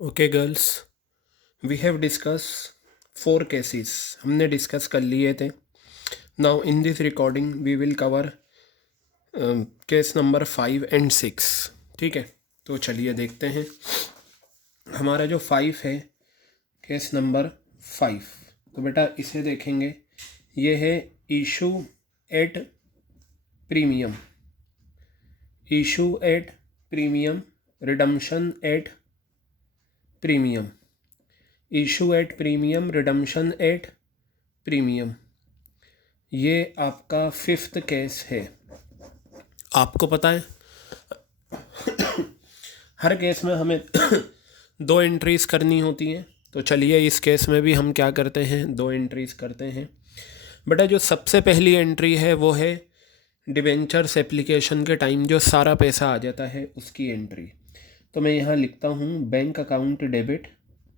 Okay girls, we have discuss 4 cases. हमने discuss कर लिए थे। Now in this recording we will cover case number 5 and 6। ठीक है, तो चलिए देखते हैं। हमारा जो 5 है, केस नंबर 5, तो बेटा इसे देखेंगे। ये है issue at premium, issue at premium, redemption at premium, issue at premium, redemption at premium. ये आपका 5th केस है। आपको पता है हर केस में हमें 2 एंट्रीज करनी होती हैं। तो चलिए इस केस में भी हम क्या करते हैं, 2 एंट्रीज करते हैं। बेटा जो सबसे पहली एंट्री है वो है डिबेंचर्स एप्लीकेशन के टाइम जो सारा पैसा आ जाता है उसकी एंट्री। तो मैं यहाँ लिखता हूँ बैंक अकाउंट डेबिट,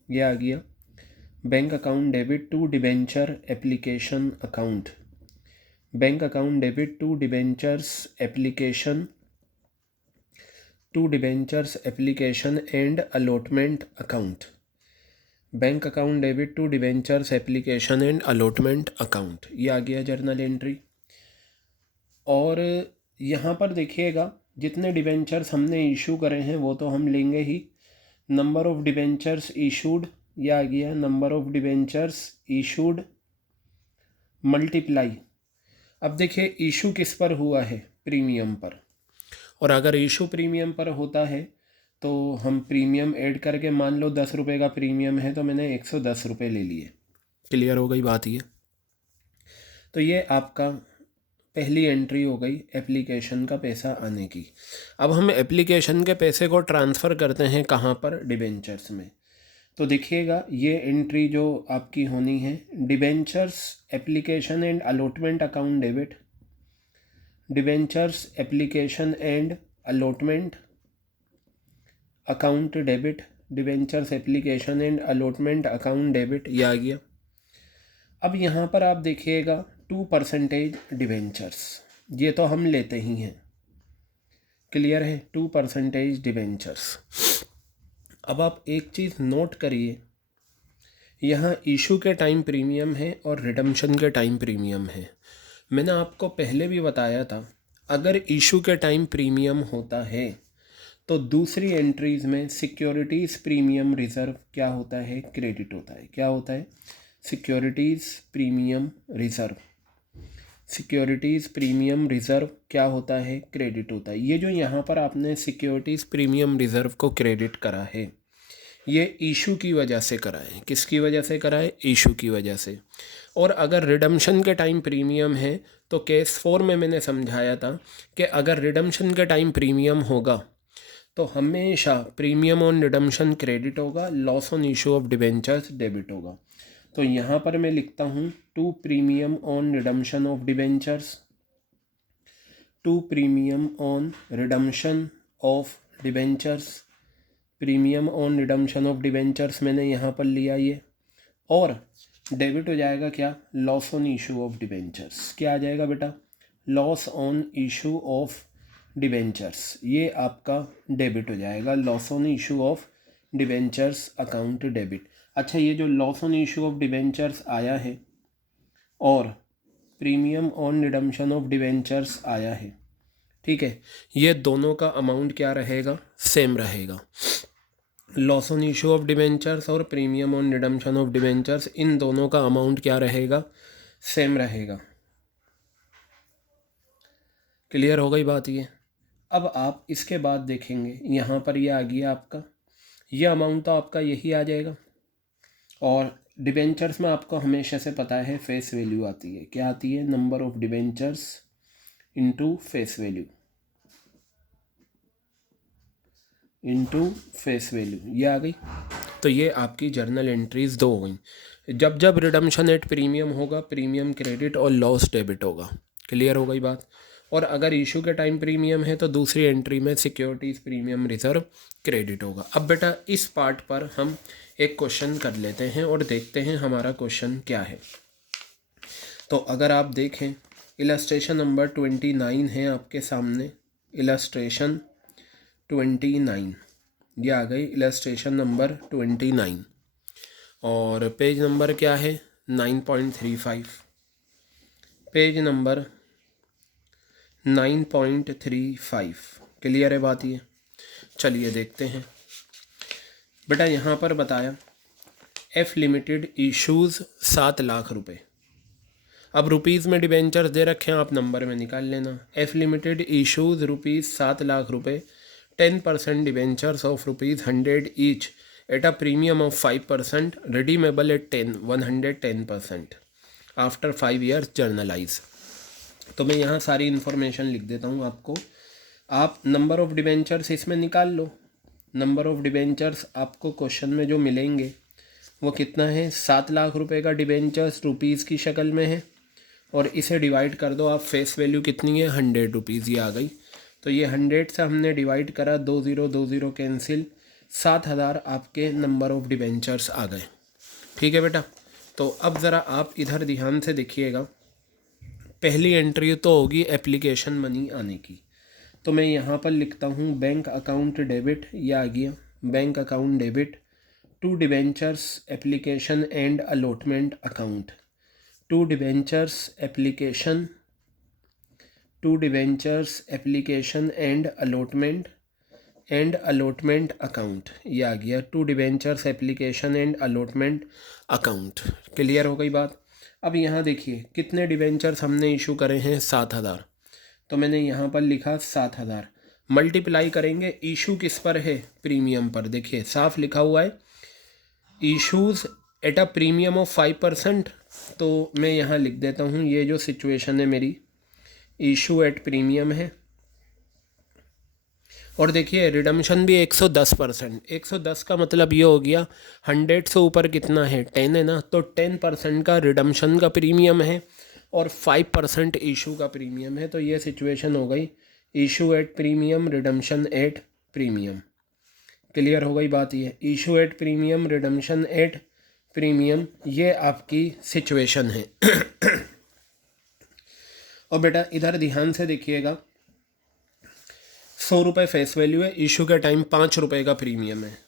ये आ गया bank account debit to debenture application account, bank account debit to debentures application, to debentures application and allotment account, bank account debit to debentures application and allotment account. ये आ गया journal entry. और यहाँ पर देखिएगा जितने डिबेंचर्स हमने issue करे हैं वो तो हम लेंगे ही। नंबर ऑफ डिबेंचर्स इशूड, ये आ गया number of debentures issued multiply. अब देखिए इशू किस पर हुआ है, प्रीमियम पर। और अगर इशू प्रीमियम पर होता है तो हम प्रीमियम ऐड करके, मान लो 10 रुपये का प्रीमियम है तो मैंने 110 रुपये ले लिए। क्लियर हो गई बात ये। तो ये आपका पहली एंट्री हो गई एप्लीकेशन का पैसा आने की। अब हम एप्लीकेशन के पैसे को ट्रांसफ़र करते हैं कहाँ पर, डिबेंचर्स में। तो देखिएगा ये एंट्री जो आपकी होनी है, debentures application and allotment account debit, debentures application and allotment account debit, debentures application and allotment account debit, ये आ गया। अब यहाँ पर आप देखिएगा 2% डिबेंचर्स, ये तो हम लेते ही हैं। क्लियर है, 2% डिबेंचर्स। अब आप एक चीज़ नोट करिए, यहाँ इशू के टाइम प्रीमियम है और रिडम्पशन के टाइम प्रीमियम है। मैंने आपको पहले भी बताया था, अगर इशू के टाइम प्रीमियम होता है तो दूसरी एंट्रीज़ में सिक्योरिटीज़ प्रीमियम रिज़र्व क्या होता है, क्रेडिट होता है। क्या होता है, securities premium reserve, securities premium reserve क्या होता है, क्रेडिट होता है। ये जो यहाँ पर आपने सिक्योरिटीज़ प्रीमियम रिज़र्व को क्रेडिट करा है, ये इशू की वजह से करा है। किसकी वजह से करा है, इशू की वजह से। और अगर रिडम्पशन के टाइम प्रीमियम है तो केस 4 में मैंने समझाया था कि अगर रिडम्पशन के टाइम प्रीमियम होगा तो हमेशा प्रीमियम ऑन रिडम्पशन क्रेडिट होगा, loss on issue of debentures debit होगा। तो यहाँ पर मैं लिखता हूँ to premium on redemption of debentures, to premium on redemption of debentures, premium on redemption of debentures मैंने यहाँ पर लिया ये। और डेबिट हो जाएगा क्या, loss on issue of debentures. क्या आ जाएगा बेटा, loss on issue of debentures. ये आपका डेबिट हो जाएगा, loss on issue of debentures account debit. अच्छा, ये जो loss on issue of debentures आया है और premium on redemption of debentures आया है, ठीक है, ये दोनों का अमाउंट क्या रहेगा, सेम रहेगा। Loss on issue of debentures और premium on redemption of debentures, इन दोनों का अमाउंट क्या रहेगा, सेम रहेगा। क्लियर हो गई बात ये। अब आप इसके बाद देखेंगे यहाँ पर ये आ गया आपका, ये अमाउंट तो आपका यही आ जाएगा। और डिबेंचर्स में आपको हमेशा से पता है फेस वैल्यू आती है। क्या आती है, number of debentures into face value, into face value, ये आ गई। तो ये आपकी जर्नल एंट्रीज 2 हो गई। जब जब रिडम्पशन एट प्रीमियम होगा, प्रीमियम क्रेडिट और लॉस डेबिट होगा। क्लियर हो गई बात। और अगर इशू के टाइम प्रीमियम है तो दूसरी एंट्री में सिक्योरिटीज़ प्रीमियम रिजर्व क्रेडिट होगा। अब बेटा इस पार्ट पर हम एक क्वेश्चन कर लेते हैं और देखते हैं हमारा क्वेश्चन क्या है। तो अगर आप देखें, इलस्ट्रेशन नंबर 29 है आपके सामने, इलस्ट्रेशन 29। ये आ गई इलस्ट्रेशन नंबर 29 और पेज नंबर क्या है 9.35, पेज नंबर 9.35। क्लियर है बात ये? चलिए देखते हैं बेटा। यहाँ पर बताया एफ लिमिटेड इशूज़ 7 लाख रुपए। अब रुपीज़ में डिबेंचर्स दे रखे हैं, आप नंबर में निकाल लेना। F limited issues rupees 7 lakh रुपए, 10% debentures of ₹100 each at a premium of 5%, redeemable at 110% after 5 years generalized. तो मैं यहाँ सारी इन्फॉर्मेशन लिख देता हूँ आपको। आप नंबर ऑफ़ डिबेंचर्स इसमें निकाल लो। नंबर ऑफ़ डिबेंचर्स आपको क्वेश्चन में जो मिलेंगे वो कितना है, 7 लाख रुपए का डिबेंचर्स रुपीज़ की शक्ल में है और इसे डिवाइड कर दो आप। फेस वैल्यू कितनी है, 100 रुपीज़, ये आ गई। तो ये 100 से हमने डिवाइड करा, 20 कैंसिल, 7,000 आपके नंबर ऑफ़ डिबेंचर्स आ गए। ठीक है बेटा। तो अब ज़रा आप इधर ध्यान से देखिएगा। पहली एंट्री तो होगी एप्लीकेशन मनी आने की, तो मैं यहाँ पर लिखता हूँ बैंक अकाउंट डेबिट, ये आ गया bank account debit to debentures application and allotment account, to debentures application and allotment account, ये आ गया to debentures application and allotment account. Clear हो गई बात? अब यहाँ देखिए कितने डिबेंचर्स हमने इशू करे हैं, 7,000। तो मैंने यहाँ पर लिखा 7,000, मल्टीप्लाई करेंगे इशू किस पर है, प्रीमियम पर। देखिए साफ लिखा हुआ है issues at a premium of 5%। तो मैं यहाँ लिख देता हूँ, ये जो सिचुएशन है मेरी, इशू एट प्रीमियम है। और देखिए रिडम्शन भी 110%। 110 का मतलब ये हो गया 100 से ऊपर कितना है, 10 है ना, तो 10% का रिडम्शन का प्रीमियम है और 5% इशू का प्रीमियम है। तो ये सिचुएशन हो गई issue at premium, redemption at premium. Clear हो गई बात? ये issue at premium, redemption at premium, ये आपकी सिचुएशन है। और बेटा इधर ध्यान से देखिएगा, 100 रुपये फेस वैल्यू है, इशू के टाइम 5 रुपये का प्रीमियम है।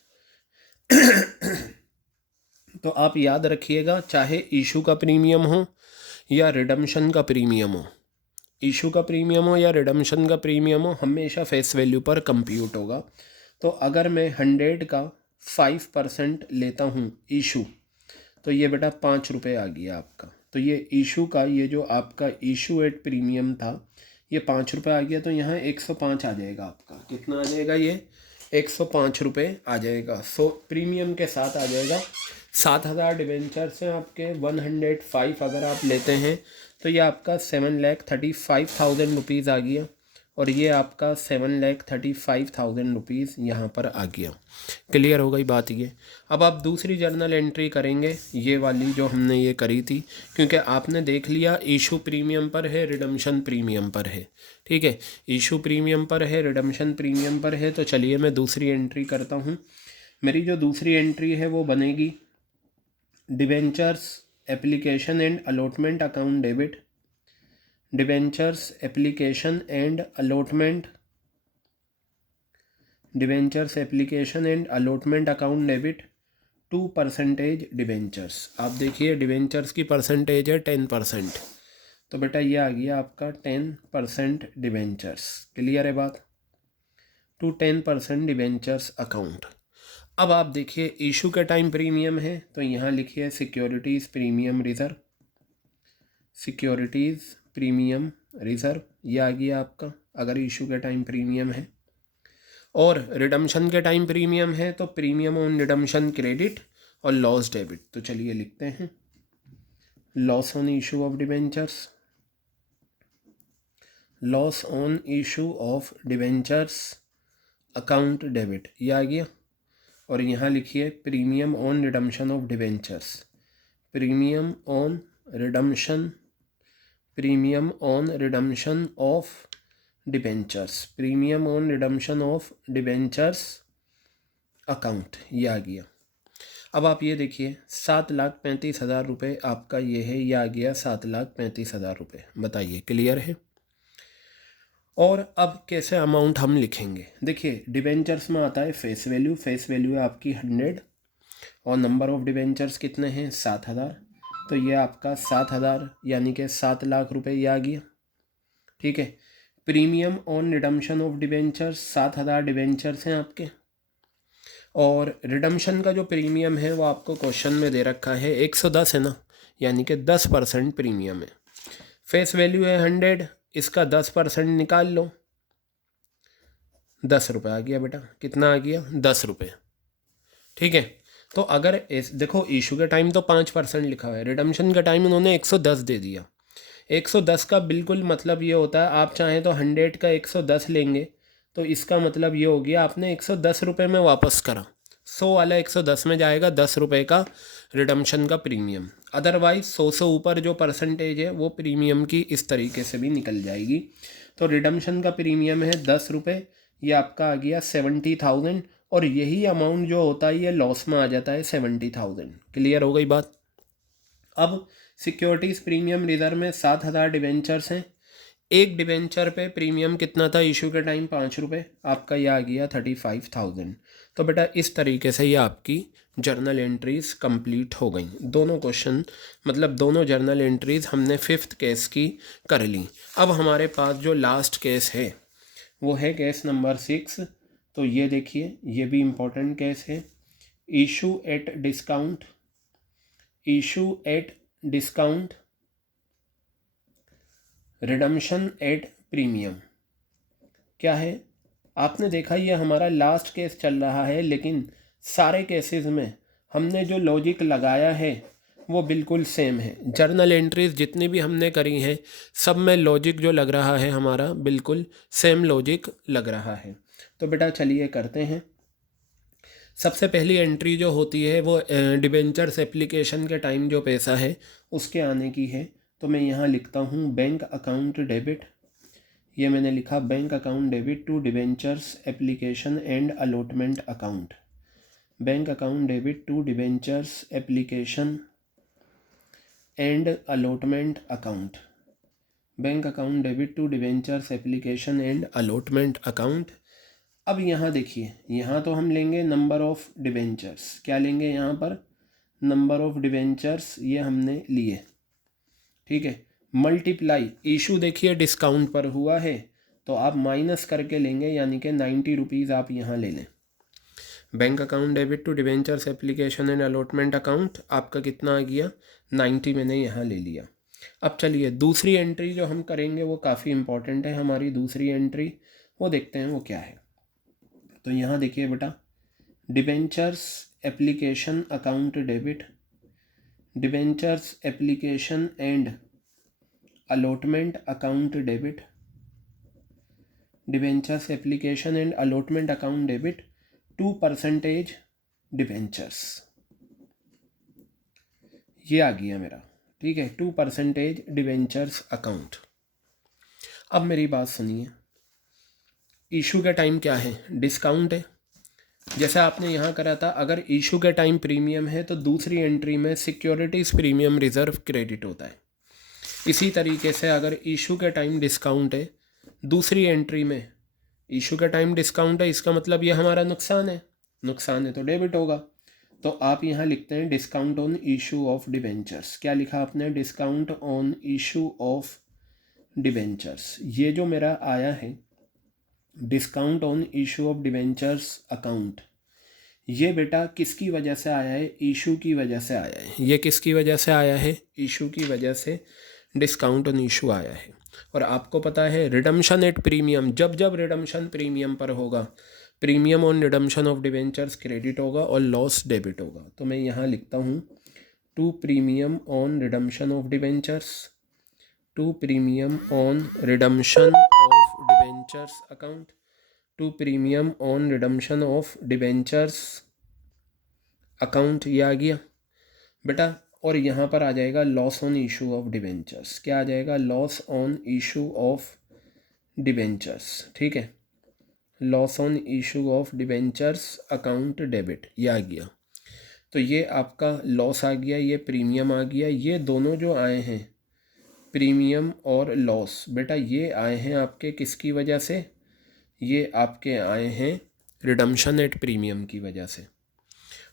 तो आप याद रखिएगा, चाहे इशू का प्रीमियम हो या रिडम्शन का प्रीमियम हो, इशू का प्रीमियम हो या रिडम्शन का प्रीमियम हो, हमेशा फेस वैल्यू पर कंप्यूट होगा। तो अगर मैं 100 का 5% लेता हूँ इशू, तो ये बेटा 5 रुपये आ गया आपका। तो ये इशू का, ये जो आपका इशू एट प्रीमियम था, ये 5 रुपये आ गया। तो यहाँ 105 आ जाएगा आपका। कितना आ जाएगा? ये 105 रुपये आ जाएगा। सो प्रीमियम के साथ आ जाएगा। 7,000 डिबेंचर्स हैं आपके, 105 अगर आप लेते हैं तो ये आपका 7,35,000 रुपीज़ आ गया और ये आपका 7,35,000 रुपीज़ यहाँ पर आ गया। क्लियर हो गई बात ये? अब आप दूसरी जर्नल एंट्री करेंगे, ये वाली जो हमने ये करी थी, क्योंकि आपने देख लिया इशू प्रीमियम पर है, रिडम्शन प्रीमियम पर है। ठीक है, इशू प्रीमियम पर है, रिडम्शन प्रीमियम पर है। तो चलिए मैं दूसरी एंट्री करता हूँ। मेरी जो दूसरी एंट्री है वो बनेगी debentures application and allotment account debit, debentures application and allotment account debit 2% debentures. आप देखिए डिबेंचर्स की परसेंटेज है 10%, तो बेटा ये आ गया आपका 10% डिबेंचर्स। क्लियर है बात? To 10% debentures account. अब आप देखिए इशू का टाइम प्रीमियम है, तो यहाँ लिखिए securities premium reserve, securities premium reserve, ये आ गया आपका अगर इशू के टाइम प्रीमियम है। और रिडम्शन के टाइम प्रीमियम है तो प्रीमियम ऑन रिडम्शन क्रेडिट और लॉस डेबिट। तो चलिए लिखते हैं loss on issue of debentures, loss on issue of debentures account debit, ये आ गया। और यहाँ लिखिए premium on redemption of debentures, premium on redemption of debentures, premium on redemption of debentures account, ये आ गया। अब आप ये देखिए 7,35,000 रुपये आपका ये है, ये आ गया 7,35,000 रुपये। बताइए क्लियर है? और अब कैसे अमाउंट हम लिखेंगे, देखिए डिबेंचर्स में आता है फेस वैल्यू है आपकी 100 और नंबर ऑफ डिबेंचर्स कितने हैं 7,000, तो ये आपका 7,000 यानी कि 7 लाख रुपए ये आ गया। ठीक है, premium on redemption of debentures 7,000 debentures हैं आपके, और रिडम्शन का जो प्रीमियम है वो आपको क्वेश्चन में दे रखा है 110 है ना, यानी कि 10% प्रीमियम है। फेस वैल्यू है 100, इसका 10% निकाल लो, 10 रुपये आ गया बेटा, कितना आ गया 10 रुपये। ठीक है, तो अगर देखो इशू के टाइम तो 5% लिखा हुआ है, रिडम्शन का टाइम उन्होंने 110 दे दिया। 110 का बिल्कुल मतलब ये होता है, आप चाहें तो 100 का 110 लेंगे तो इसका मतलब ये हो गया आपने 110 रुपये में वापस करा, 100 वाला 110 में जाएगा, 10 रुपये का रिडम्शन का प्रीमियम। अदरवाइज 100 से ऊपर जो परसेंटेज है वो प्रीमियम की इस तरीके से भी निकल जाएगी। तो रिडम्शन का प्रीमियम है 10 रुपये, ये आपका आ गया 70,000, और यही अमाउंट जो होता है ये लॉस में आ जाता है 70,000। क्लियर हो गई बात। अब सिक्योरिटीज़ प्रीमियम रिजर्व में 7,000 डिवेंचर्स हैं, एक डिवेंचर पे प्रीमियम कितना था इशू के टाइम 5 रुपये, आपका ये आ गया 35,000। तो बेटा इस तरीके से ये आपकी जर्नल एंट्रीज़ कंप्लीट हो गई। दोनों क्वेश्चन मतलब दोनों जर्नल एंट्रीज़ हमने 5th केस की कर ली। अब हमारे पास जो लास्ट केस है वो है केस नंबर 6। तो ये देखिए, ये भी इम्पोर्टेंट केस है। Issue at discount, redemption at premium. क्या है, आपने देखा ये हमारा लास्ट केस चल रहा है, लेकिन सारे केसेस में हमने जो लॉजिक लगाया है वो बिल्कुल सेम है। जर्नल एंट्रीज जितनी भी हमने करी हैं सब में लॉजिक जो लग रहा है हमारा बिल्कुल सेम लॉजिक लग रहा है। तो बेटा चलिए करते हैं। सबसे पहली एंट्री जो होती है वो डिबेंचर्स एप्लीकेशन के टाइम जो पैसा है उसके आने की है। तो मैं यहाँ लिखता हूँ बैंक अकाउंट डेबिट, ये मैंने लिखा bank account debit to debentures application and allotment account. Bank account debit to debentures application and allotment account. Bank account debit to debentures application and allotment account. अब यहाँ देखिए, यहाँ तो हम लेंगे नंबर ऑफ़ डिबेंचर्स, क्या लेंगे यहाँ पर नंबर ऑफ़ डिबेंचर्स, ये हमने लिए। ठीक है, मल्टीप्लाई इशू देखिए डिस्काउंट पर हुआ है तो आप माइनस करके लेंगे, यानी कि 90 रुपीज़ आप यहाँ ले लें। Bank account debit to debentures application and allotment account आपका कितना आ गया 90, मैंने यहाँ ले लिया। अब चलिए दूसरी एंट्री जो हम करेंगे वो काफ़ी इंपॉर्टेंट है हमारी दूसरी एंट्री, वो देखते हैं वो क्या है। तो यहाँ देखिए बेटा, debentures application account debit, debentures application and allotment account debit, debentures application and allotment account debit 2% debentures, ये आ गया मेरा। ठीक है, 2% डिबेंचर्स अकाउंट। अब मेरी बात सुनिए, इशू का टाइम क्या है डिस्काउंट है, जैसे आपने यहाँ करा था। अगर इशू के टाइम प्रीमियम है तो दूसरी एंट्री में सिक्योरिटीज़ प्रीमियम रिजर्व क्रेडिट होता है। इसी तरीके से अगर इशू के टाइम डिस्काउंट है, दूसरी एंट्री में इशू का टाइम डिस्काउंट है, इसका मतलब ये हमारा नुकसान है तो डेबिट होगा। तो आप यहाँ लिखते हैं discount on issue of debentures. क्या लिखा आपने, discount on issue of debentures. ये जो मेरा आया है discount on issue of debentures account, ये बेटा किसकी वजह से आया है, इशू की वजह से आया है। ये किसकी वजह से आया है, इशू की वजह से डिस्काउंट ऑन इशू आया है। और आपको पता है रिडम्शन एट प्रीमियम, जब जब रिडम्शन प्रीमियम पर होगा, premium on redemption of debentures credit होगा और लॉस डेबिट होगा। तो मैं यहाँ लिखता हूँ to premium on redemption of debentures, to premium on redemption of debentures account, to premium on redemption of debentures account, ये आ गया बेटा। और यहाँ पर आ जाएगा loss on issue of debentures. क्या आ जाएगा, loss on issue of debentures. ठीक है, loss on issue of debentures account debit, ये आ गया। तो ये आपका लॉस आ गया, ये प्रीमियम आ गया। ये दोनों जो आए हैं प्रीमियम और लॉस, बेटा ये आए हैं आपके किसकी वजह से, ये आपके आए हैं रिडम्शन एट प्रीमियम की वजह से,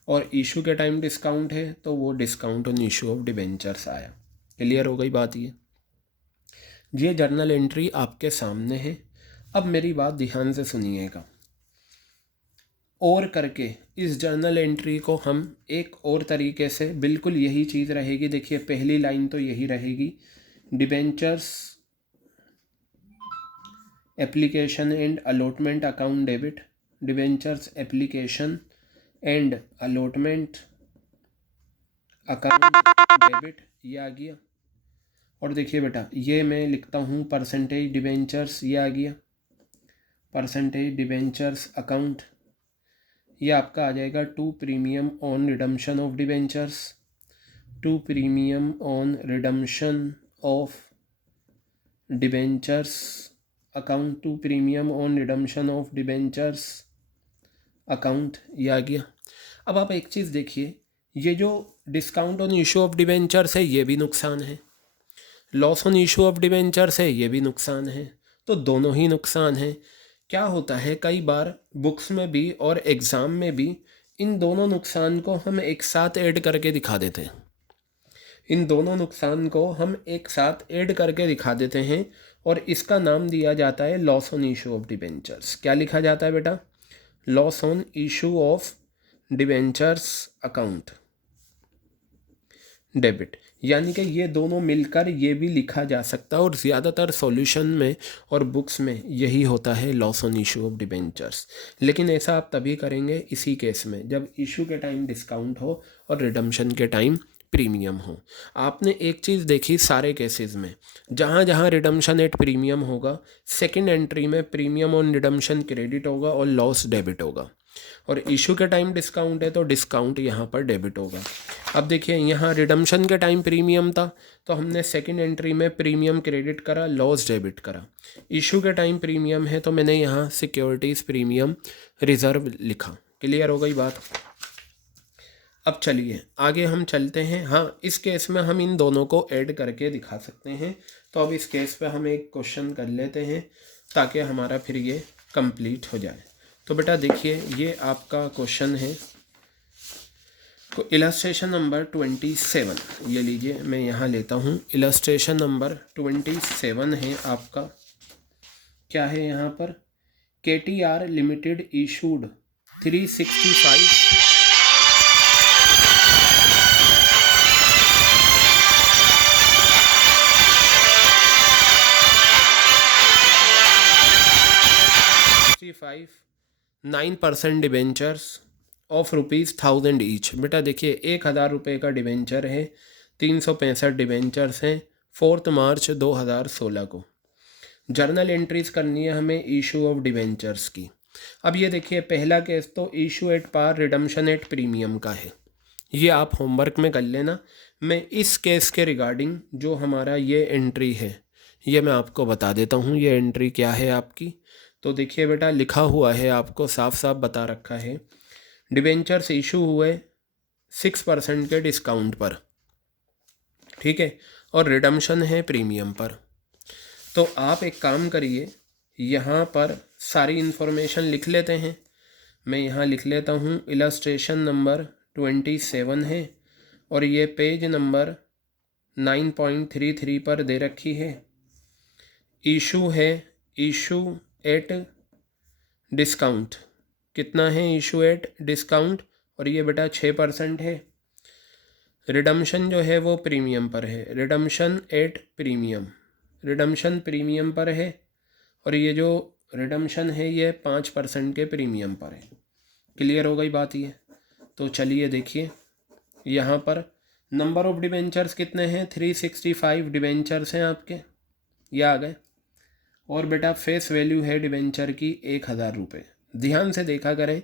और इशू के टाइम डिस्काउंट है तो वो discount on issue of debentures आया। क्लियर हो गई बात ये जर्नल एंट्री आपके सामने है। अब मेरी बात ध्यान से सुनिएगा, और करके इस जर्नल एंट्री को हम एक और तरीके से, बिल्कुल यही चीज़ रहेगी, देखिए पहली लाइन तो यही रहेगी, debentures application and allotment account debit, debentures application and allotment account debit, ये आ गया। और देखिए बेटा ये मैं लिखता हूँ परसेंटेज डिबेंचर्स, ये आ गया परसेंटेज डिबेंचर्स अकाउंट, ये आपका आ जाएगा to premium on redemption of debentures, to premium on redemption of debentures account, to premium on redemption of debentures account, ये आ गया। अब आप एक चीज़ देखिए, ये जो discount on issue of debentures है ये भी नुकसान है, loss on issue of debentures है ये भी नुकसान है, तो दोनों ही नुकसान हैं। क्या होता है कई बार बुक्स में भी और एग्ज़ाम में भी इन दोनों नुकसान को हम एक साथ ऐड करके दिखा देते हैं, इन दोनों नुकसान को हम एक साथ ऐड करके दिखा देते हैं, और इसका नाम दिया जाता है loss on issue of debentures. क्या लिखा जाता है बेटा, loss on issue of debentures account debit, यानी कि ये दोनों मिलकर ये भी लिखा जा सकता है, और ज़्यादातर सॉल्यूशन में और बुक्स में यही होता है loss on issue of debentures. लेकिन ऐसा आप तभी करेंगे इसी केस में जब इशू के टाइम डिस्काउंट हो और रिडम्शन के टाइम प्रीमियम हो। आपने एक चीज़ देखी सारे केसेस में, जहाँ जहाँ रिडम्शन एट प्रीमियम होगा सेकंड एंट्री में प्रीमियम ऑन रिडम्शन क्रेडिट होगा और लॉस डेबिट होगा, और इशू के टाइम डिस्काउंट है तो डिस्काउंट यहाँ पर डेबिट होगा। अब देखिए यहाँ रिडम्शन के टाइम प्रीमियम था तो हमने सेकंड एंट्री में प्रीमियम क्रेडिट करा, लॉस डेबिट करा। इशू के टाइम प्रीमियम है तो मैंने यहाँ सिक्योरिटीज़ प्रीमियम रिजर्व लिखा। क्लियर हो गई बात। अब चलिए आगे हम चलते हैं। हाँ, इस केस में हम इन दोनों को ऐड करके दिखा सकते हैं, तो अब इस केस पे हम एक क्वेश्चन कर लेते हैं ताकि हमारा फिर ये कंप्लीट हो जाए। तो बेटा देखिए ये आपका क्वेश्चन है, इलस्ट्रेशन नंबर 27, ये लीजिए मैं यहाँ लेता हूँ। इलस्ट्रेशन नंबर 27 है आपका, क्या है यहाँ पर, KTR limited issued 365 9% debentures of ₹1000 each. बेटा देखिए 1000 रुपये का डिबेंचर है, 365 डिबेंचर्स हैं। 4 मार्च 2016 को जर्नल एंट्रीज करनी है हमें इशू ऑफ डिबेंचर्स की। अब ये देखिए पहला केस तो issue at par redemption at premium का है, ये आप होमवर्क में कर लेना। मैं इस केस के रिगार्डिंग जो हमारा ये एंट्री है ये मैं आपको बता देता हूँ, ये एंट्री क्या है आपकी। तो देखिए बेटा लिखा हुआ है, आपको साफ साफ बता रखा है, डिबेंचर्स इशू हुए 6% के डिस्काउंट पर, ठीक है, और रिडम्शन है प्रीमियम पर। तो आप एक काम करिए, यहाँ पर सारी इन्फॉर्मेशन लिख लेते हैं। मैं यहाँ लिख लेता हूँ, इलस्ट्रेशन नंबर 27 है और ये पेज नंबर 9.33 पर दे रखी है। इशू है इशू एट डिस्काउंट, कितना है इशू एट डिस्काउंट, और ये बेटा 6% है। रिडम्शन जो है वो प्रीमियम पर है, redemption at premium, redemption premium पर है, और ये जो रिडम्शन है ये 5% के प्रीमियम पर है। क्लियर हो गई बात ये। तो चलिए देखिए यहाँ पर नंबर ऑफ डिबेंचर्स कितने हैं, 365 डिबेंचर्स हैं आपके, ये आ गए। और बेटा फेस वैल्यू है डिबेंचर की 1000 रुपये। ध्यान से देखा करें,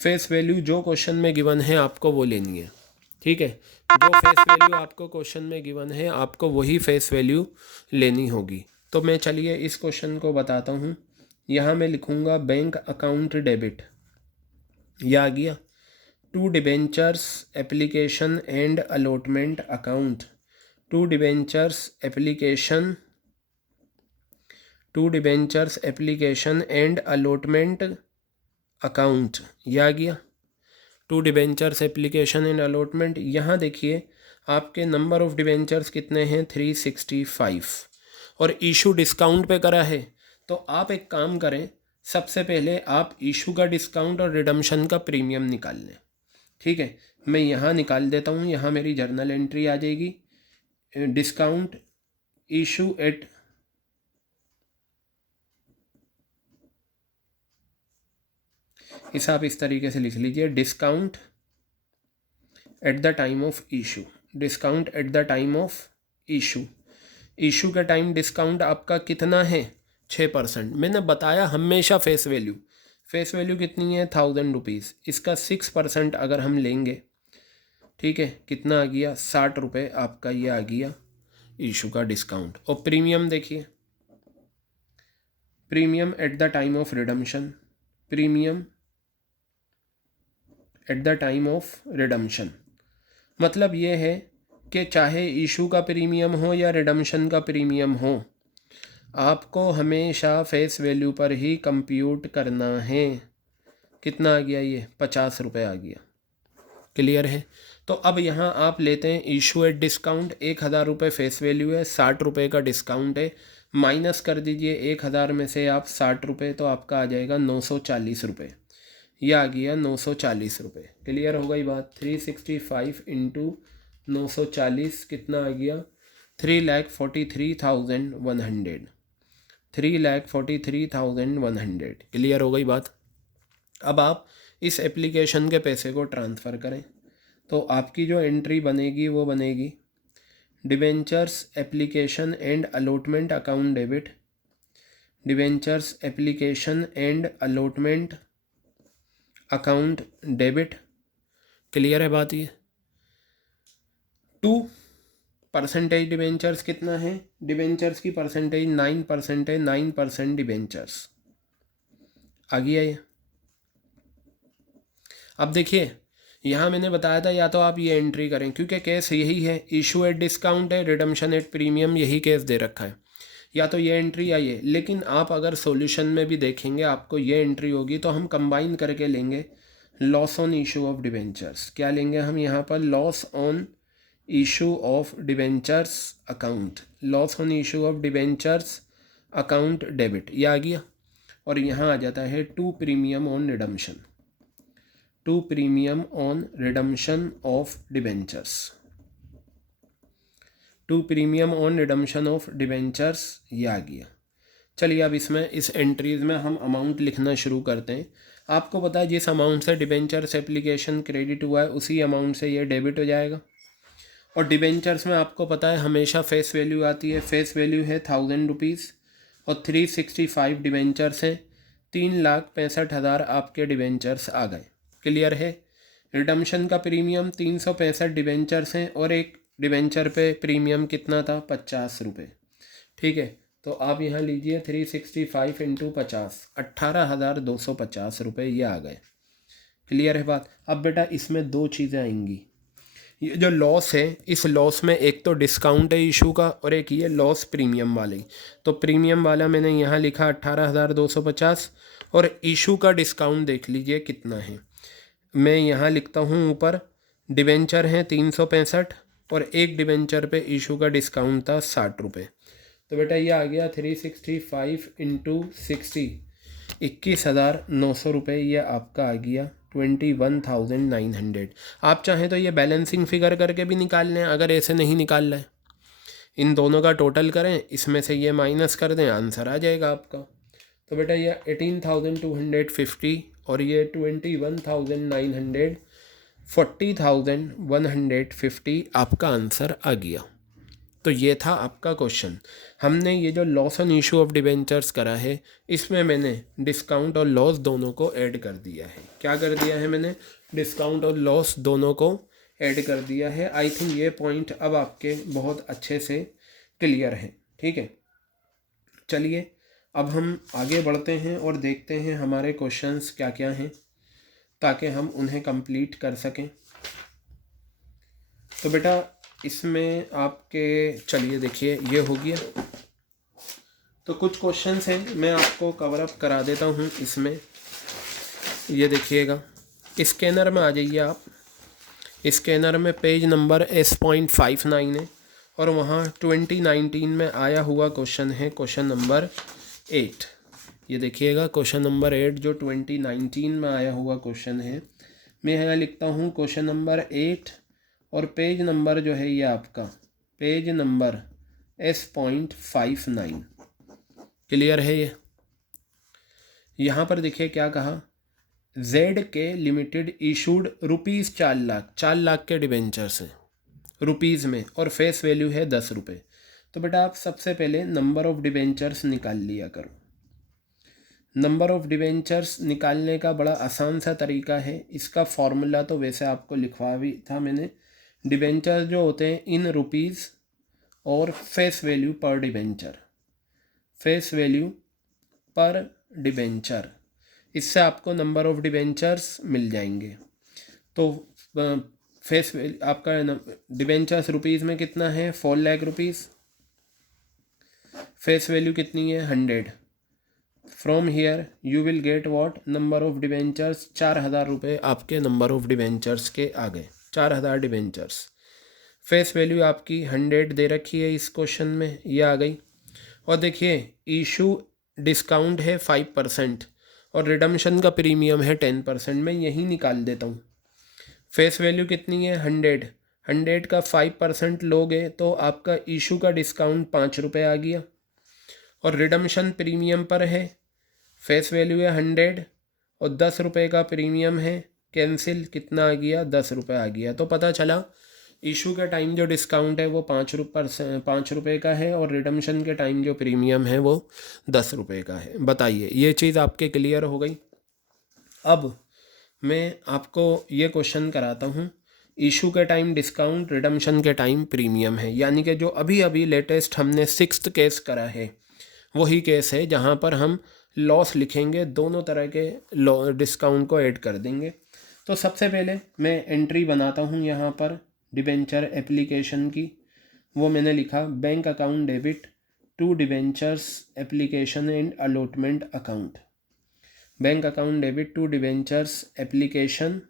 फेस वैल्यू जो क्वेश्चन में गिवन है आपको वो लेनी है, ठीक है। जो फेस वैल्यू आपको क्वेश्चन में गिवन है आपको वही फेस वैल्यू लेनी होगी। तो मैं चलिए इस क्वेश्चन को बताता हूँ। यहाँ मैं लिखूँगा बैंक अकाउंट डेबिट, यह आ गया। To debentures application and allotment account, to debentures application and allotment account, ये आ गया। To debentures application and allotment, यहाँ देखिए आपके नंबर ऑफ डिबेंचर्स कितने हैं 365, और इशू डिस्काउंट पे करा है। तो आप एक काम करें, सबसे पहले आप इशू का डिस्काउंट और रिडम्पशन का प्रीमियम निकाल लें। ठीक है, मैं यहाँ निकाल देता हूँ, यहाँ मेरी जर्नल एंट्री आ जाएगी, डिस्काउंट इशू एट इसे आप इस तरीके से लिख लीजिए, discount at the time of issue, discount at the time of issue. Issue के टाइम डिस्काउंट आपका कितना है 6%। मैंने बताया हमेशा फेस वैल्यू कितनी है 1000 रुपीज़, इसका 6% अगर हम लेंगे, ठीक है, कितना आ गया 60 रुपये आपका ये आ गया इशू का डिस्काउंट। और प्रीमियम देखिए, premium at the time of redemption, premium at the time of redemption मतलब ये है कि चाहे इशू का प्रीमियम हो या रिडम्पशन का प्रीमियम हो, आपको हमेशा फेस वैल्यू पर ही कंप्यूट करना है। कितना आ गया ये 50 रुपये आ गया। क्लियर है? तो अब यहाँ आप लेते हैं इशू एट डिस्काउंट, 1000 रुपये फेस वैल्यू है, 60 रुपये का डिस्काउंट है, माइनस कर दीजिए 1000 में से आप 60 रुपये, तो आपका आ जाएगा 940 रुपये। यह आ गया 940 रुपये। क्लियर हो गई बात? 365 इंटू 940 कितना आ गया 3,43,100, 3,43,100। क्लियर हो गई बात? अब आप इस एप्लीकेशन के पैसे को ट्रांसफ़र करें, तो आपकी जो एंट्री बनेगी वो बनेगी debentures application and allotment account debit, debentures application and allotment account debit. Clear है बात? ये 2% डिबेंचर्स कितना है, डिबेंचर्स की परसेंटेज 9% है, 9% डिबेंचर्स आ गया ये। अब देखिए यहाँ मैंने बताया था या तो आप ये एंट्री करें, क्योंकि केस यही है, इशू एट डिस्काउंट है, रिडम्पशन एट प्रीमियम, यही केस दे रखा है, या तो ये एंट्री आई है। लेकिन आप अगर सॉल्यूशन में भी देखेंगे आपको ये एंट्री होगी, तो हम कंबाइन करके लेंगे loss on issue of debentures. क्या लेंगे हम यहाँ पर? Loss on issue of debentures account, loss on issue of debentures account debit, ये आ गया। और यहाँ आ जाता है to premium on redemption, to premium on redemption of debentures, to premium on redemption of debentures, ये आ गया। चलिए अब इसमें इस एंट्रीज़ में हम अमाउंट लिखना शुरू करते हैं। आपको पता है जिस अमाउंट से डिबेंचर्स एप्लीकेशन क्रेडिट हुआ है उसी अमाउंट से ये डेबिट हो जाएगा। और डिबेंचर्स में आपको पता है हमेशा फेस वैल्यू आती है, फेस वैल्यू है 1000 रुपीज़ और 365 डिबेंचर्स हैं, 3,65,000 आपके डिबेंचर्स आ गए। क्लियर है? रिडम्पशन का प्रीमियम 365 डिबेंचर्स हैं और एक डिबेंचर पे प्रीमियम कितना था 50 रुपये। ठीक है, तो आप यहाँ लीजिए 365 इंटू 50, 18,250 रुपये ये आ गए। क्लियर है बात? अब बेटा इसमें दो चीज़ें आएंगी, ये जो लॉस है इस लॉस में एक तो डिस्काउंट है इशू का और एक ये लॉस प्रीमियम वाले। तो प्रीमियम वाला मैंने यहाँ लिखा 18,250 और इशू का डिस्काउंट देख लीजिए कितना है। मैं यहाँ लिखता हूँ ऊपर, डिबेंचर हैं 365 और एक डिबेंचर पे इशू का डिस्काउंट था 60 रुपये। तो बेटा ये आ गया 365 इंटू 60, 21,900 रुपये, ये आपका आ गया 21,900। आप चाहें तो ये बैलेंसिंग फिगर करके भी निकाल लें, अगर ऐसे नहीं निकाल रहे इन दोनों का टोटल करें, इसमें से ये माइनस कर दें, आंसर आ जाएगा आपका। तो बेटा ये 18,250 और ये 21,900, 40,150 आपका आंसर आ गया। तो ये था आपका क्वेश्चन। हमने ये जो loss on issue of debentures करा है इसमें मैंने डिस्काउंट और लॉस दोनों को ऐड कर दिया है। क्या कर दिया है मैंने? डिस्काउंट और लॉस दोनों को ऐड कर दिया है। आई थिंक ये पॉइंट अब आपके बहुत अच्छे से क्लियर है। ठीक है, चलिए अब हम आगे बढ़ते हैं और देखते हैं हमारे क्वेश्चंस क्या क्या हैं ताकि हम उन्हें कंप्लीट कर सकें। तो बेटा इसमें आपके चलिए देखिए ये हो गया। तो कुछ क्वेश्चंस हैं, मैं आपको कवर अप करा देता हूँ इसमें। ये देखिएगा, स्कैनर में आ जाइए आप। स्कैनर में पेज नंबर S.59 है और वहाँ 2019 में आया हुआ क्वेश्चन है, क्वेश्चन नंबर 8। ये देखिएगा क्वेश्चन नंबर 8 जो 2019 में आया हुआ क्वेश्चन है। मैं यहाँ लिखता हूँ क्वेश्चन नंबर 8 और पेज नंबर जो है ये आपका पेज नंबर S.59। क्लियर है ये? यहाँ पर देखिए क्या कहा, जेड के लिमिटेड इशूड ₹4 लाख के डिबेंचर्स हैं रुपीज़ में और फेस वैल्यू है 10 रुपये। तो बेटा आप सबसे पहले नंबर ऑफ़ डिबेंचर्स निकाल लिया करो। नंबर ऑफ़ डिबेंचर्स निकालने का बड़ा आसान सा तरीका है। इसका फॉर्मूला तो वैसे आपको लिखवा भी था मैंने। डिबेंचर जो होते हैं इन रुपीज़ और फेस वैल्यू पर डिबेंचर, फेस वैल्यू पर डिबेंचर, इससे आपको नंबर ऑफ़ डिबेंचर्स मिल जाएंगे। तो फेस आपका डिबेंचर्स रुपीज़ में कितना है, 4 लाख रुपीज़। फेस वैल्यू कितनी है, 100। From here you will get what, number of debentures 4000 रुपये आपके नंबर ऑफ़ डिबेंचर्स के आ गए, 4000 डिबेंचर्स। फेस वैल्यू आपकी 100 दे रखी है इस क्वेश्चन में, ये आ गई। और देखिए इशू डिस्काउंट है 5% और रिडम्शन का प्रीमियम है 10%। मैं यही निकाल देता हूँ। फेस वैल्यू कितनी है, 100 का 5% लोगे तो आपका इशू का डिस्काउंट 5 रुपये आ गया और रिडम्शन प्रीमियम पर है। फेस वैल्यू है 100 और 10 रुपये का प्रीमियम है, कैंसिल, कितना आ गया, 10 रुपये आ गया। तो पता चला इशू के टाइम जो डिस्काउंट है वो 5 रुपये का है और रिडम्शन के टाइम जो प्रीमियम है वो 10 रुपये का है। बताइए ये चीज़ आपके क्लियर हो गई? अब मैं आपको ये क्वेश्चन कराता हूँ। इशू के टाइम डिस्काउंट, रिडम्शन के टाइम प्रीमियम है, यानी कि जो अभी अभी लेटेस्ट हमने 6th केस करा है वही केस है जहाँ पर हम लॉस लिखेंगे, दोनों तरह के डिस्काउंट को ऐड कर देंगे। तो सबसे पहले मैं एंट्री बनाता हूँ यहाँ पर डिबेंचर एप्लीकेशन की। वो मैंने लिखा bank account debit to debentures application and allotment account. Bank account debit to debentures application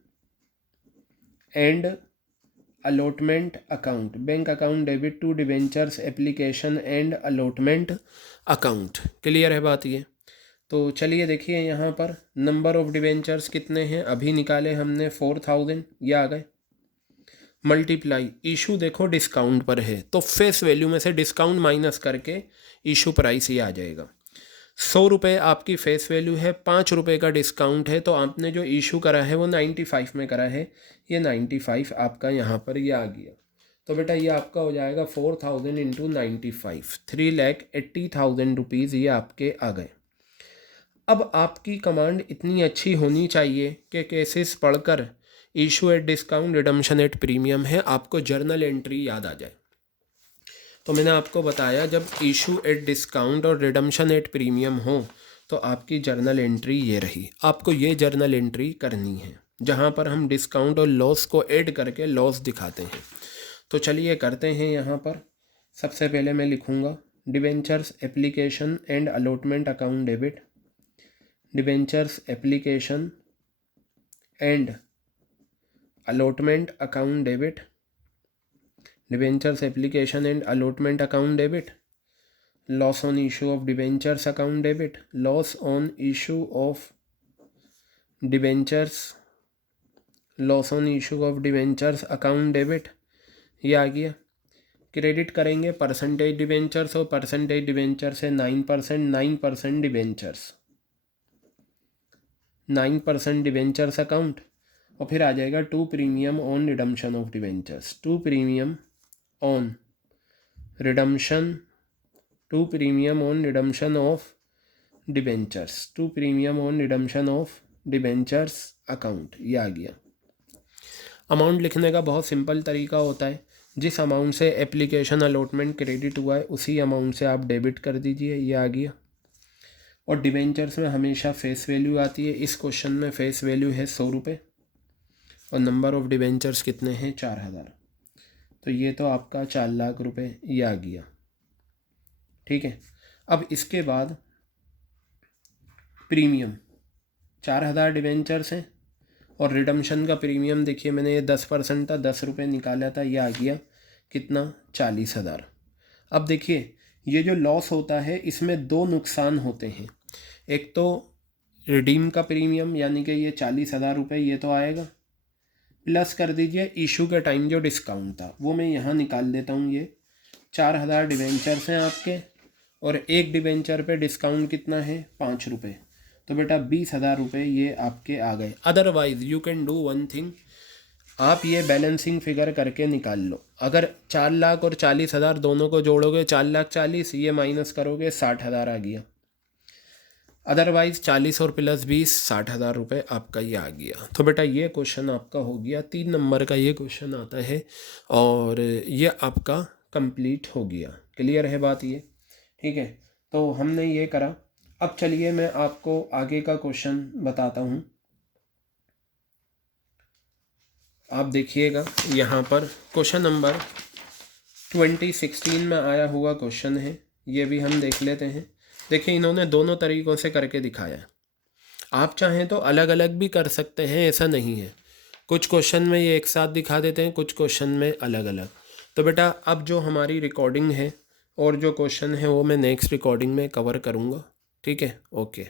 and allotment account. Bank account debit to debentures application and allotment account. Clear है बात ये? तो चलिए देखिए यहाँ पर नंबर ऑफ़ डिबेंचर्स कितने हैं अभी निकाले हमने, 4000, ये आ गए। मल्टीप्लाई इशू देखो डिस्काउंट पर है तो फेस वैल्यू में से डिस्काउंट माइनस करके इशू प्राइस ये आ जाएगा। 100 रुपये आपकी फेस वैल्यू है, 5 रुपये का डिस्काउंट है, तो आपने जो इशू करा है वो 95 में करा है, ये 95 आपका यहाँ पर ये आ गया। तो बेटा ये आपका हो जाएगा 4000 इंटू 95, 3,80,000 रुपीज़ ये आपके आ गए। अब आपकी कमांड इतनी अच्छी होनी चाहिए कि केसेस पढ़कर issue at discount, redemption at premium है, आपको जर्नल एंट्री याद आ जाए। तो मैंने आपको बताया जब इशू एट डिस्काउंट और रिडम्शन एट प्रीमियम हो तो आपकी जर्नल एंट्री ये रही। आपको ये जर्नल एंट्री करनी है जहाँ पर हम डिस्काउंट और लॉस को ऐड करके लॉस दिखाते हैं। तो चलिए करते हैं। यहाँ पर सबसे पहले मैं लिखूँगा debentures application and allotment account debit, debentures application and allotment account debit, debentures application and allotment account debit, loss on issue of debentures account debit, loss on issue of debentures, loss on issue of debentures account debit, ये आ गया। Credit करेंगे percentage debentures और percentage debentures है 9%, 9% debentures, 9% debentures account और फिर आ जाएगा to premium on redemption of debentures, to premium on redemption, to premium on redemption of debentures, to premium on redemption of debentures account, ये आ गया। अमाउंट लिखने का बहुत सिंपल तरीका होता है, जिस अमाउंट से एप्लीकेशन अलॉटमेंट क्रेडिट हुआ है उसी अमाउंट से आप डेबिट कर दीजिए, ये आ गया। और डिबेंचर्स में हमेशा फेस वैल्यू आती है, इस क्वेश्चन में फेस वैल्यू है 100 रुपये और नंबर ऑफ़ डिबेंचर्स कितने हैं, 4000। तो ये तो आपका 4 लाख रुपए ये आ गया। ठीक है, अब इसके बाद प्रीमियम 4000 डिवेंचर्स हैं और रिडम्शन का प्रीमियम देखिए मैंने ये 10% था, 10 रुपये निकाला था, ये आ गया कितना 40,000। अब देखिए ये जो लॉस होता है इसमें दो नुकसान होते हैं। एक तो रिडीम का प्रीमियम यानी कि ये 40,000 रुपये ये तो आएगा, प्लस कर दीजिए इशू के टाइम जो डिस्काउंट था वो मैं यहाँ निकाल देता हूँ। ये 4000 डिवेंचर्स हैं आपके और एक डिवेंचर पे डिस्काउंट कितना है 5 रुपये, तो बेटा 20,000 रुपये ये आपके आ गए। Otherwise you can do one thing, आप ये बैलेंसिंग फिगर करके निकाल लो। अगर 4 लाख और 40,000 दोनों को जोड़ोगे 4,40,000, ये माइनस करोगे 60,000 आ गया। अदरवाइज़ 40 और प्लस 20 60,000 रुपये आपका ये आ गया। तो बेटा ये क्वेश्चन आपका हो गया, 3 नंबर का ये क्वेश्चन आता है और ये आपका कंप्लीट हो गया। क्लियर है बात ये? ठीक है, तो हमने ये करा। अब चलिए मैं आपको आगे का क्वेश्चन बताता हूँ। आप देखिएगा यहाँ पर क्वेश्चन नंबर 2016 में आया हुआ क्वेश्चन है, ये भी हम देख लेते हैं। देखिए इन्होंने दोनों तरीक़ों से करके दिखाया। आप चाहें तो अलग अलग भी कर सकते हैं, ऐसा नहीं है। कुछ क्वेश्चन में ये एक साथ दिखा देते हैं, कुछ क्वेश्चन में अलग अलग। तो बेटा अब जो हमारी रिकॉर्डिंग है और जो क्वेश्चन है वो मैं नेक्स्ट रिकॉर्डिंग में कवर करूँगा। ठीक है, ओके।